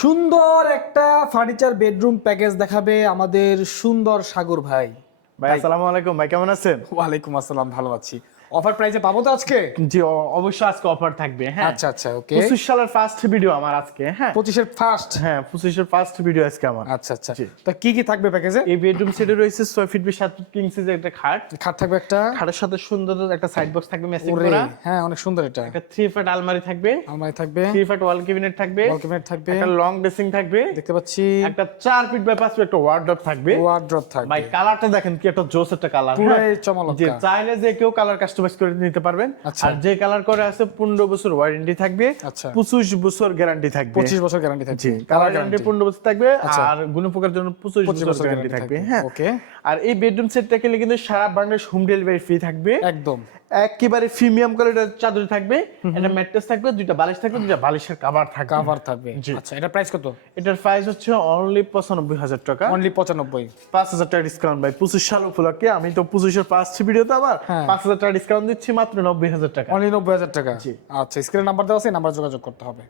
সুন্দর একটা furniture bedroom package দেখাবে আমাদের সুন্দর সাগর ভাই। ভাই আসসালামু আলাইকুম, ভাই কেমন আছেন? ওয়ালাইকুম আসসালাম, ভালো আছি। অফার প্রাইসে পাবো তো আজকে? জি অবশ্যই আজকে অফার থাকবে। হ্যাঁ আচ্ছা আচ্ছা, ওকে। 25 সালের ফার্স্ট ভিডিও আমার আজকে। হ্যাঁ 25-এর ফার্স্ট। হ্যাঁ 25 এর ফার্স্ট ভিডিও আজকে আমার। আচ্ছা আচ্ছা, জি। তো কি কি থাকবে প্যাকেজে? এই বেডরুম সেটে রয়েছে 6 ফিট বাই 7 ফিট কিং সাইজের একটা খাট। খাট থাকবে একটা, খাটের সাথে সুন্দর একটা সাইড বক্স থাকবে ম্যাচিং ওরে করা। হ্যাঁ অনেক সুন্দর এটা। একটা 3 ফিট আলমারি থাকবে, আলমারি থাকবে, 3 ফিট ওয়াল ক্যাবিনেট থাকবে, ওয়াল ক্যাবিনেট থাকবে, একটা লং ড্রেসিং থাকবে, দেখতে পাচ্ছি একটা 4 ফিট বাই 5 ফিট একটা ওয়ার্ডরোব থাকবে। ওয়ার্ড্রপ থাকবে। ভাই কালারটা দেখেন কি একটা জোস একটা কালার। পুরাই চমৎকার। যে চাইলে যে কেউ কালার কাস্টমাইজ করে নিতে পারবেন। আচ্ছা। আর যে কালার করে আছে 15 বছর ওয়ারেন্টি থাকবে, আচ্ছা। 25 বছর গ্যারান্টি থাকবে। 25 বছর গ্যারান্টি থাকবে। জি কালার গ্যারান্টি 15 বছর থাকবে, আচ্ছা। আর গুণপোকার জন্য 25 বছর গ্যারান্টি থাকবে। হ্যাঁ ওকে, আর এই বেডরুম সেটটা কিনলে কিন্তু সারা বাংলাদেশ হোম ডেলিভারি ফ্রি থাকবে। একদম একেবারে প্রিমিয়াম কোয়ালিটির চাদর থাকবে, একটা ম্যাট্রেস থাকবে, দুইটা বালিশ থাকবে, দুইটা বালিশের কভার থাকবে। কভার থাকবে। জি। আচ্ছা, এটা প্রাইস কত? এটার প্রাইস হচ্ছে অনলি 95,000 টাকা। অনলি 95। 5,000 টাকা ডিসকাউন্ট ভাই 25 সাল উপলক্ষে। আমি তো 25 এর ফার্স্ট ভিডিওতে আবার হ্যাঁ। 5,000 টাকা ডিসকাউন্ট দিচ্ছি মাত্র 90,000 টাকা। অনলি 90,000 টাকা। জি। আচ্ছা, স্ক্রিনে নাম্বার দেওয়া আছে, নাম্বার যোগাযোগ করতে হবে।